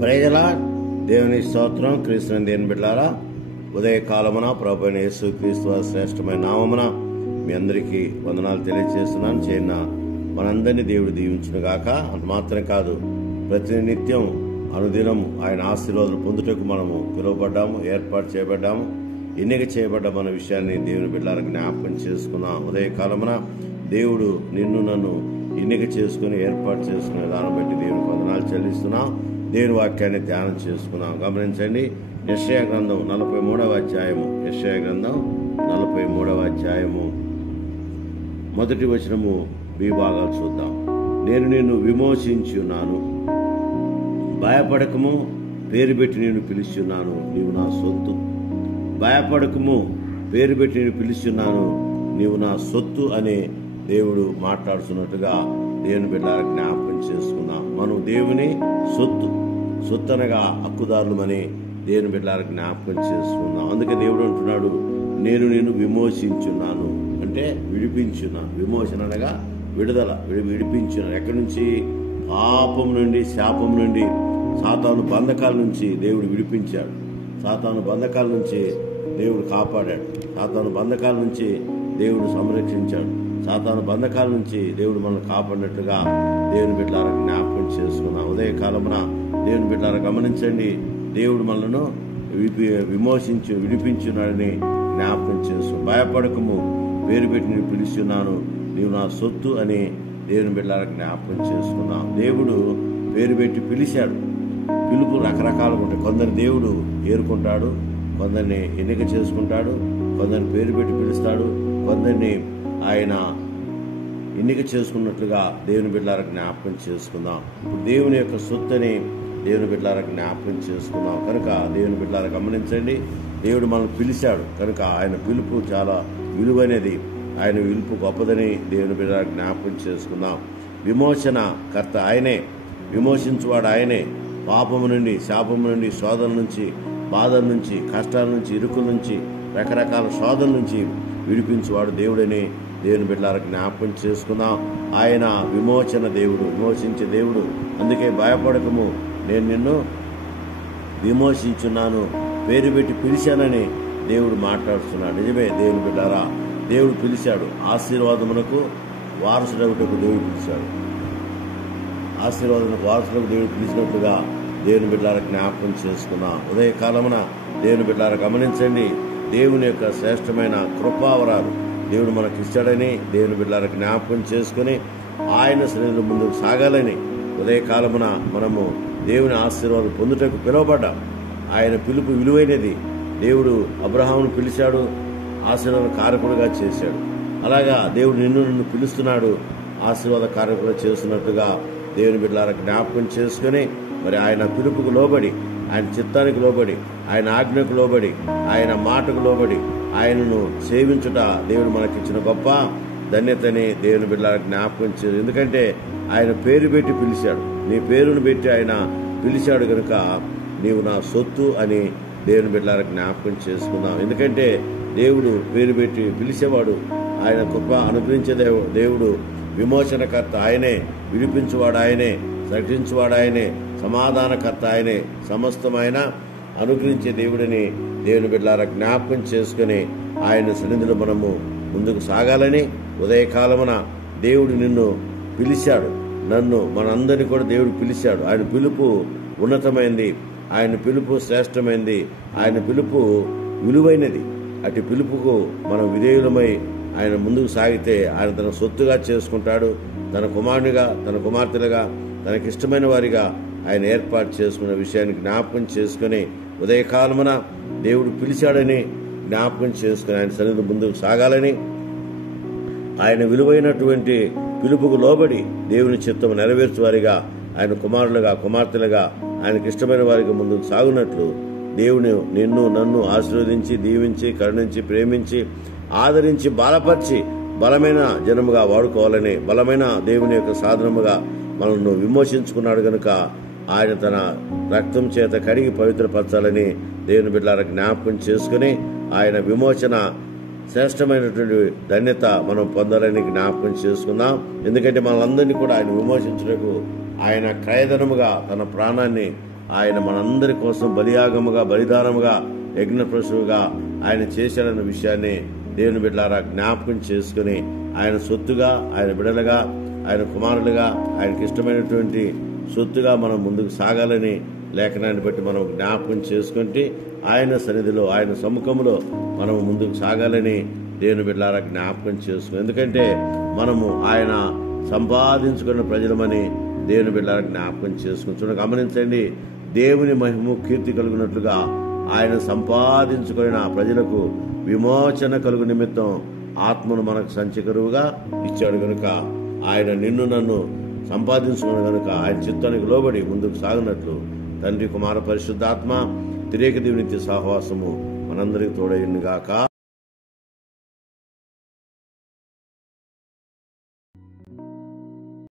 ప్రైజలా దేవుని స్తోత్రం. క్రీస్తుని దేని బిడ్డలారా, ఉదయకాలమున ప్రభువైన యేసు క్రీస్తు వారి శ్రేష్టమైన నామమున మీ అందరికీ వందనాలు తెలియజేస్తున్నాను. చేయన మనందరినీ దేవుడు దీవించును గాక. అంత మాత్రం కాదు, ప్రతినిత్యం అనుదినం ఆయన ఆశీర్వాదాలు పొందుటకు మనము పిలువబడ్డాము, ఏర్పాటు చేయబడ్డాము, ఎన్నిక చేయబడ్డామన్న విషయాన్ని దేవుని బిడ్డలకు జ్ఞాపకం చేసుకున్నాం. ఉదయకాలమున దేవుడు నిన్ను నన్ను ఎన్నిక చేసుకుని ఏర్పాటు చేసుకునే దాన్ని బట్టి దేవునికి వందనాలు చెల్లిస్తున్నాం. దేవుని వాక్యాన్ని ధ్యానం చేసుకున్నాం. గమనించండి, యెషయా గ్రంథం 43వ అధ్యాయము. యెషయా గ్రంథం 43వ అధ్యాయము మొదటి వచనము బి భాగాలు చూద్దాం. నేను నిన్ను విమోచించున్నాను, భయపడకము, పేరు పెట్టి నేను పిలుస్తున్నాను, నీవు నా సొత్తు. భయపడకము, పేరు పెట్టి నేను పిలుస్తున్నాను, నీవు నా సొత్తు అనే దేవుడు మాట్లాడుతున్నట్టుగా దేవుని బిడ్డలకు జ్ఞాపకం చేసుకున్నాం. మనం దేవుని సొత్తు అనగా హక్కుదారులమని దేవుని బిడ్డలకు జ్ఞాపకం చేసుకున్నాం. అందుకే దేవుడు అంటున్నాడు, నేను నిన్ను విమోచించున్నాను అంటే విడిపించున్నాను. విమోచన అనగా విడుదల, విడిపించున్నాను. ఎక్కడి నుంచి? పాపం నుండి, శాపం నుండి, సాతాను బంధకాల నుంచి దేవుడు విడిపించాడు. సాతాను బంధకాల నుంచి దేవుడు కాపాడాడు. సాతాను బంధకాల నుంచి దేవుడు సంరక్షించాడు. సాతాను బంధకాల నుంచి దేవుడు మనల్ని కాపాడినట్లుగా దేవుని బిడ్డలారా జ్ఞాపకం చేసుకున్నాం. ఉదయకాలమున దేవుని బిడ్డలారా గమనించండి, దేవుడు మనలను విడిపించున్నాడని జ్ఞాపకం చేసుకున్నాం. భయపడకము, పేరు పెట్టి నేను పిలుస్తున్నాను, నీవు నా సొత్తు అని దేవుని బిడ్డలారా జ్ఞాపకం చేసుకున్నాం. దేవుడు పేరు పెట్టి పిలిచాడు. పిలుపు రకరకాలుగా ఉంటాయి. కొందరిని దేవుడు ఏరుకుంటాడు, కొందరిని ఎన్నిక చేసుకుంటాడు, కొందరిని పేరు పెట్టి పిలుస్తాడు, కొందరిని ఆయన ఎన్నిక చేసుకున్నట్లుగా దేవుని బిడ్డలకు జ్ఞాపకం చేసుకుందాం. ఇప్పుడు దేవుని యొక్క సొత్తని దేవుని బిడ్డలకు జ్ఞాపకం చేసుకుందాం. కనుక దేవుని బిడ్డలకు గమనించండి, దేవుడు మనల్ని పిలిచాడు కనుక ఆయన పిలుపు చాలా విలువైనది, ఆయన పిలుపు గొప్పదని దేవుని బిడ్డలకు జ్ఞాపకం చేసుకుందాం. విమోచన కర్త ఆయనే, విమోచించువాడు ఆయనే. పాపము నుండి, శాపము నుండి, శోధన నుంచి, బాధల నుంచి, కష్టాల నుంచి, ఇరుకుల నుంచి, రకరకాల శోధన నుంచి విడిపించువాడు దేవుడని దేవుని బిడ్డలకు జ్ఞాపకం చేసుకుందాం. ఆయన విమోచన దేవుడు, విమోచించే దేవుడు. అందుకే భయపడకము, నేను నిన్ను విమోచించున్నాను, పేరు పెట్టి పిలిచానని దేవుడు మాట్లాడుతున్నాడు. నిజమే దేవుని బిడ్డారా, దేవుడు పిలిచాడు. ఆశీర్వాదమునకు వారసుడవుటకు దేవుడు పిలిచాడు. ఆశీర్వాదమునకు వారసులకు దేవుడు పిలిచినట్లుగా దేవుని బిడ్డలకు జ్ఞాపకం చేసుకున్నాం. ఉదయకాలమున దేవుని బిడ్డలకు గమనించండి, దేవుని యొక్క శ్రేష్టమైన కృపావరాలు దేవుడు మనకి ఇచ్చాడని దేవుని బిడ్డలకు జ్ఞాపకం చేసుకుని ఆయన సన్నిధిలో ముందుకు సాగాలని ఉదయకాలమున మనము దేవుని ఆశీర్వాదం పొందుటకు పిలువబడ్డాం. ఆయన పిలుపు విలువైనది. దేవుడు అబ్రహామును పిలిచాడు, ఆశీర్వాద కారకుడుగా చేశాడు. అలాగా దేవుడు నిన్ను పిలుస్తున్నాడు, ఆశీర్వాద కారకుడుగా చేస్తున్నట్టుగా దేవుని బిడ్డలకు జ్ఞాపకం చేసుకుని మరి ఆయన పిలుపుకు లోబడి, ఆయన చిత్తానికి లోబడి, ఆయన ఆజ్ఞకు లోబడి, ఆయన మాటకు లోబడి ఆయనను సేవించుట దేవుడు మనకిచ్చిన గొప్ప ధన్యతని దేవుని బిడ్డలకు జ్ఞాపకం చేయాలి. ఎందుకంటే ఆయన పేరు పెట్టి పిలిచాడు. నీ పేరును పెట్టి ఆయన పిలిచాడు కనుక నీవు నా సొత్తు అని దేవుని బిడ్డలకు జ్ఞాపకం చేసుకుందాం. ఎందుకంటే దేవుడు పేరు పెట్టి పిలిచేవాడు, ఆయన కృప అనుగ్రహించే దేవుడు, విమోచనకర్త ఆయనే, విడిపించువాడు ఆయనే, రక్షించువాడు ఆయనే, సమాధానకర్త ఆయనే, సమస్తమైన అనుగ్రహించే దేవుడిని దేవుని బిడ్డలారా జ్ఞాపకం చేసుకుని ఆయన సన్నిధిలో మనము ముందుకు సాగాలని ఉదయకాలమున దేవుడు నిన్ను పిలిచాడు. నన్ను, మనందరినీ కూడా దేవుడు పిలిచాడు. ఆయన పిలుపు ఉన్నతమైంది, ఆయన పిలుపు శ్రేష్టమైంది, ఆయన పిలుపు విలువైనది. అటు పిలుపుకు మనం విధేయులమై ఆయన ముందుకు సాగితే ఆయన తన సొత్తుగా చేసుకుంటాడు. తన కుమారునిగా, తన కుమార్తెలుగా, తనకిష్టమైన వారిగా ఆయన ఏర్పాటు చేసుకున్న విషయాన్ని జ్ఞాపకం చేసుకుని ఉదయకాలమున దేవుడు పిలిచాడని జ్ఞాపకం చేసుకుని ఆయన సన్నిధి ముందుకు సాగాలని, ఆయన విలువైనటువంటి పిలుపుకు లోబడి దేవుని చిత్తము నెరవేర్చు వారిగా, ఆయన కుమారులుగా, కుమార్తెలుగా, ఆయనకి ఇష్టమైన వారికి ముందుకు సాగునట్లు దేవుని నిన్ను నన్ను ఆశీర్వదించి, దీవించి, కరుణించి, ప్రేమించి, ఆదరించి, బలపరిచి బలమైన జనముగా వాడుకోవాలని, బలమైన దేవుని యొక్క సాధనముగా మనల్ని విమోచించుకున్నాడు కనుక ఆయన తన రక్తం చేత కడిగి పవిత్రపరచాలని దేవుని బిడ్డలకు జ్ఞాపకం చేసుకుని ఆయన విమోచన శ్రేష్టమైనటువంటి ధన్యత మనం పొందాలని జ్ఞాపకం చేసుకుందాం. ఎందుకంటే మనందరినీ కూడా ఆయన విమోచించుటకు ఆయన క్రయధనముగా తన ప్రాణాన్ని ఆయన మనందరి కోసం బలియాగముగా, బలిదానముగా, యజ్ఞ పశువుగా ఆయన చేశాడన్న విషయాన్ని దేవుని బిడ్డలారా జ్ఞాపకం చేసుకుని ఆయన సొత్తుగా, ఆయన బిడ్డలుగా, ఆయన కుమారులుగా, ఆయనకి ఇష్టమైనటువంటి సొత్తుగా మనం ముందుకు సాగాలని లేఖనాన్ని బట్టి మనం జ్ఞాపకం చేసుకుంటే ఆయన సన్నిధిలో, ఆయన సముఖంలో మనం ముందుకు సాగాలని దేవుని బిడ్డలారా జ్ఞాపకం చేసుకుని, ఎందుకంటే మనము ఆయన సంపాదించుకున్న ప్రజలమని దేవుని బిడ్డలారా జ్ఞాపకం చేసుకుని చూడండి. గమనించండి, దేవుని మహిమ కీర్తి కలుగునట్లుగా ఆయన సంపాదించుకున్న ప్రజలకు విమోచన కలుగు నిమిత్తం ఆత్మను మనకు సంచకరువుగా ఇచ్చాడు కనుక ఆయన నిన్ను నన్ను సంపాదించుకున్న కనుక ఆయన చిత్తానికి లోబడి ముందుకు సాగినట్లు తండ్రి, కుమార, పరిశుద్ధాత్మ త్రియేక దేవుని నిత్య సహవాసము మనందరికీ తోడైంది గాక.